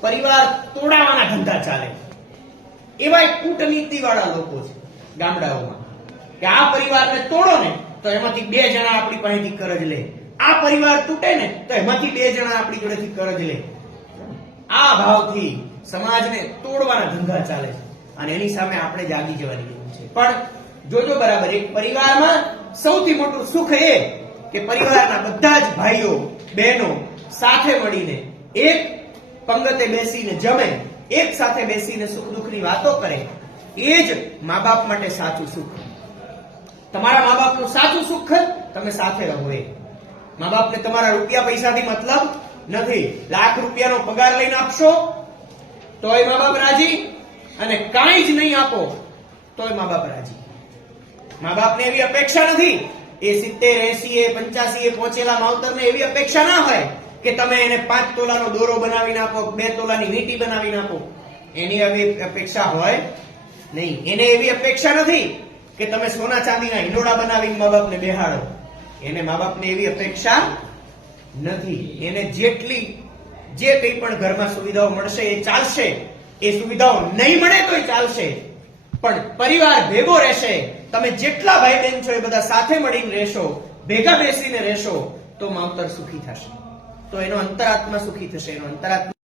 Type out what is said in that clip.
પરિવાર તોડાવાના ધંધા ચાલે એવા કૂટનીતિ વાળા લોકો છે ગામડાઓમાં. કે આ પરિવારને તોડો ને તો એમાંથી બે જણા આપણી પાસેથી કરજ લે. આ પરિવાર તૂટે ને તો એમાંથી બે જણા આપણી જોડેથી કરજ લે. આ ભાવથી સમાજને તોડવાના ધંધા ચાલે છે. અને એની સામે આપણે જાગી જવાની જરૂર છે. પણ જોજો બરાબર, એક પરિવારમાં સૌથી મોટું સુખ એ કે પરિવારના બધા જ ભાઈઓ, બહેનો સાથે મળીને એક પંગતે બેસીને જમે, એક સાથે બેસીને સુખ દુઃખની વાતો કરે, એ જ મા બાપ માટે સાચું સુખ. તમારા મા બાપનું સાચું સુખ તમે સાથે રહો એ. મા બાપને તમારા રૂપિયા પૈસાથી મતલબ નથી. લાખ રૂપિયાનો પગાર લઈને આપશો, તોય મા બાપ રાજી, અને કાંઈ જ નહીં આપો, તોય મા બાપ રાજી. મા બાપને એવી અપેક્ષા નથી. એ સિત્તેર એસી એ પંચ્યાસી એ પહોંચેલા માવતરને એવી અપેક્ષા ના હોય કે તમે એને પાંચ તોલાનો દોરો બનાવીને આપો બે તોલાની વીંટી બનાવીને આપો એની એવી અપેક્ષા હોય નહીં. એને એવી અપેક્ષા નથી કે તમે સોના ચાંદીના હિંડોળા બનાવીને મા બાપને બેહાડો. એને મા બાપને એવી અપેક્ષા નથી. એને જેટલી, જે કંઈ પણ ઘરમાં સુવિધાઓ મળશે એ ચાલશે. એ સુવિધાઓ નહીં મળે તોય ચાલશે. પણ પરિવાર ભેગો રહેશે. તમે જેટલા ભાઈ બહેન છો એ બધા સાથે મળીને રહેશો, ભેગા બેસીને રહેશો, તો માવતર સુખી થશે. તો એનો અંતરાત્મા સુખી થશે એનો અંતરાત્મા